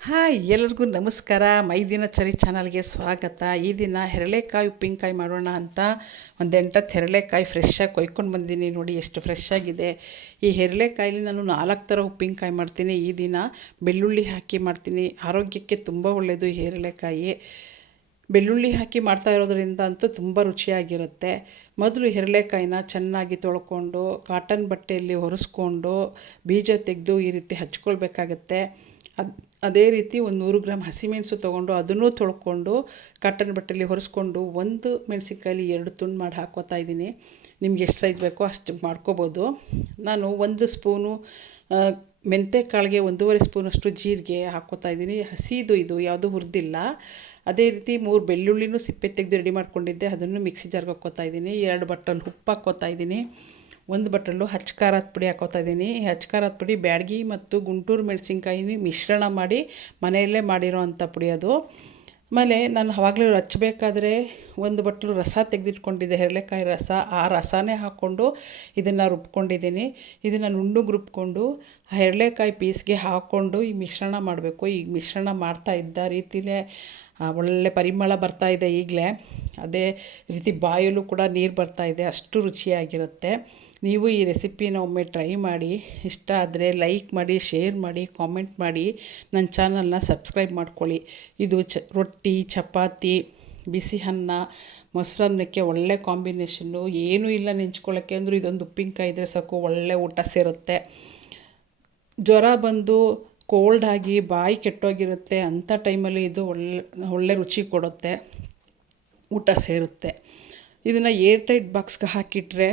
Hi, ಎಲ್ಲರಿಗೂ ನಮಸ್ಕಾರ. ಮೈ ದಿನಚರಿ ಚಾನಲ್ಗೆ ಸ್ವಾಗತ. ಈ ದಿನ ಹೆರಳೆಕಾಯಿ, ಉಪ್ಪಿನಕಾಯಿ ಮಾಡೋಣ ಅಂತ ಒಂದು ಎಂಟತ್ತು ಹೆರಳೆಕಾಯಿ ಫ್ರೆಶ್ಶಾಗಿ ಕೊಯ್ಕೊಂಡು ಬಂದೀನಿ. ನೋಡಿ, ಎಷ್ಟು ಫ್ರೆಶ್ ಆಗಿದೆ. ಈ ಹೆರಳೆಕಾಯಲ್ಲಿ ನಾನು ನಾಲ್ಕು ಥರ ಉಪ್ಪಿನಕಾಯಿ ಮಾಡ್ತೀನಿ. ಈ ದಿನ ಬೆಳ್ಳುಳ್ಳಿ ಹಾಕಿ ಮಾಡ್ತೀನಿ. ಆರೋಗ್ಯಕ್ಕೆ ತುಂಬ ಒಳ್ಳೆಯದು ಈ ಹೆರಳೆಕಾಯಿ. ಬೆಳ್ಳುಳ್ಳಿ ಹಾಕಿ ಮಾಡ್ತಾ ಇರೋದ್ರಿಂದ ಅಂತೂ ತುಂಬ ರುಚಿಯಾಗಿರುತ್ತೆ. ಮೊದಲು ಹೆರಳೆಕಾಯಿನ ಚೆನ್ನಾಗಿ ತೊಳ್ಕೊಂಡು ಕಾಟನ್ ಬಟ್ಟೆಯಲ್ಲಿ ಒರೆಸ್ಕೊಂಡು, ಬೀಜ ತೆಗೆದು ಈ ರೀತಿ ಹಚ್ಕೊಳ್ಬೇಕಾಗತ್ತೆ. ಅದು ಅದೇ ರೀತಿ ಒಂದು ನೂರು ಗ್ರಾಮ್ ಹಸಿಮೆಣಸು ತೊಗೊಂಡು ಅದನ್ನು ತೊಳ್ಕೊಂಡು ಕಾಟನ್ ಬಟ್ಟೆಯಲ್ಲಿ ಹೊರೆಸ್ಕೊಂಡು ಒಂದು ಮೆಣಸಿನ್ಕಾಯಲ್ಲಿ ಎರಡು ತುಂಡು ಮಾಡಿ ಹಾಕೋತಾ ಇದ್ದೀನಿ. ನಿಮ್ಗೆ ಎಷ್ಟು ಸೈಜ್ ಬೇಕೋ ಅಷ್ಟು ಮಾಡ್ಕೋಬೋದು. ನಾನು ಒಂದು ಸ್ಪೂನು ಮೆಂತೆ ಕಾಳಿಗೆ ಒಂದೂವರೆ ಸ್ಪೂನಷ್ಟು ಜೀರಿಗೆ ಹಾಕ್ಕೋತಾ ಇದ್ದೀನಿ. ಹಸಿದು ಇದು, ಯಾವುದೂ ಹುರಿದಿಲ್ಲ. ಅದೇ ರೀತಿ ಮೂರು ಬೆಳ್ಳುಳ್ಳಿನೂ ಸಿಪ್ಪೆ ತೆಗೆದು ರೆಡಿ ಮಾಡ್ಕೊಂಡಿದ್ದೆ. ಅದನ್ನು ಮಿಕ್ಸಿ ಜಾರ್ಗೆ ಹಾಕ್ಕೋತಾ ಇದ್ದೀನಿ. ಎರಡು ಬಟ್ಟಲು ಉಪ್ಪು ಹಾಕ್ಕೋತಾ ಇದ್ದೀನಿ. ಒಂದು ಬಟ್ಟಲು ಹಚ್ಚ ಖಾರದ ಪುಡಿ ಹಾಕೋತಾ ಇದ್ದೀನಿ. ಈ ಖಾರದ ಪುಡಿ ಬ್ಯಾಡಗಿ ಮತ್ತು ಗುಂಟೂರು ಮೆಣಸಿನ್ಕಾಯಿ ಮಿಶ್ರಣ ಮಾಡಿ ಮನೆಯಲ್ಲೇ ಮಾಡಿರೋ ಅಂಥ ಪುಡಿ ಅದು. ಆಮೇಲೆ ನಾನು ಅವಾಗಲೇ ಹಚ್ಚಬೇಕಾದ್ರೆ ಒಂದು ಬಟ್ಟಲು ರಸ ತೆಗೆದಿಟ್ಕೊಂಡಿದ್ದೆ ಹೆರಳೆಕಾಯಿ ರಸ. ಆ ರಸನೇ ಹಾಕ್ಕೊಂಡು ಇದನ್ನು ರುಬ್ಕೊಂಡಿದ್ದೀನಿ. ಇದನ್ನು ನುಣ್ಣಗೆ ರುಬ್ಕೊಂಡು ಆ ಹೆರಳೆಕಾಯಿ ಪೀಸ್ಗೆ ಹಾಕ್ಕೊಂಡು ಈ ಮಿಶ್ರಣ ಮಾಡಬೇಕು. ಈ ಮಿಶ್ರಣ ಮಾಡ್ತಾ ಇದ್ದ ರೀತಿಲೇ ಒಳ್ಳೆ ಪರಿಮಳ ಬರ್ತಾ ಇದೆ ಈಗಲೇ. ಅದೇ ರೀತಿ ಬಾಯಲ್ಲೂ ಕೂಡ ನೀರು ಬರ್ತಾ ಇದೆ, ಅಷ್ಟು ರುಚಿಯಾಗಿರುತ್ತೆ. ನೀವು ಈ ರೆಸಿಪಿನ ಒಮ್ಮೆ ಟ್ರೈ ಮಾಡಿ, ಇಷ್ಟ ಆದರೆ ಲೈಕ್ ಮಾಡಿ, ಶೇರ್ ಮಾಡಿ, ಕಾಮೆಂಟ್ ಮಾಡಿ ನನ್ನ ಚಾನಲ್ನ ಸಬ್ಸ್ಕ್ರೈಬ್ ಮಾಡ್ಕೊಳ್ಳಿ. ಇದು ಚ, ರೊಟ್ಟಿ, ಚಪಾತಿ, ಬಿಸಿ ಅನ್ನ ಮೊಸರನ್ನಕ್ಕೆ ಒಳ್ಳೆ ಕಾಂಬಿನೇಷನ್ನು, ಏನೂ ಇಲ್ಲ ನೆಂಚ್ಕೊಳ್ಳೋಕ್ಕೆ ಅಂದರೂ ಇದೊಂದು ಉಪ್ಪಿನಕಾಯಿ ಇದ್ದರೆ ಸಾಕು, ಒಳ್ಳೆ ಊಟ ಸೇರುತ್ತೆ. ಜ್ವರ ಬಂದು ಕೋಲ್ಡ್ ಆಗಿ ಬಾಯಿ ಕೆಟ್ಟೋಗಿರುತ್ತೆ, ಅಂಥ ಟೈಮಲ್ಲಿ ಇದು ಒಳ್ಳೆ ಒಳ್ಳೆ ರುಚಿ ಕೊಡುತ್ತೆ. ಊಟ ಸೇರುತ್ತೆ. ಇದನ್ನು ಏರ್ ಟೈಟ್ ಬಾಕ್ಸ್ಗೆ ಹಾಕಿಟ್ರೆ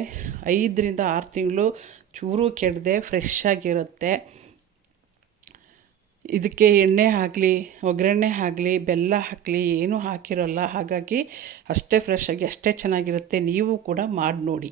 ಐದರಿಂದ ಆರು ತಿಂಗಳು ಚೂರು ಕೆಡದೆ ಫ್ರೆಶ್ ಆಗಿರುತ್ತೆ. ಇದಕ್ಕೆ ಎಣ್ಣೆ ಆಗಲಿ ಒಗ್ಗರಣೆ ಆಗಲಿ ಬೆಲ್ಲ ಹಾಕಲಿ, ಏನೂ ಹಾಕಿರೋಲ್ಲ. ಹಾಗಾಗಿ ಅಷ್ಟೇ ಫ್ರೆಶ್ ಆಗಿ, ಅಷ್ಟೇ ಚೆನ್ನಾಗಿರುತ್ತೆ. ನೀವು ಕೂಡ ಮಾಡಿ ನೋಡಿ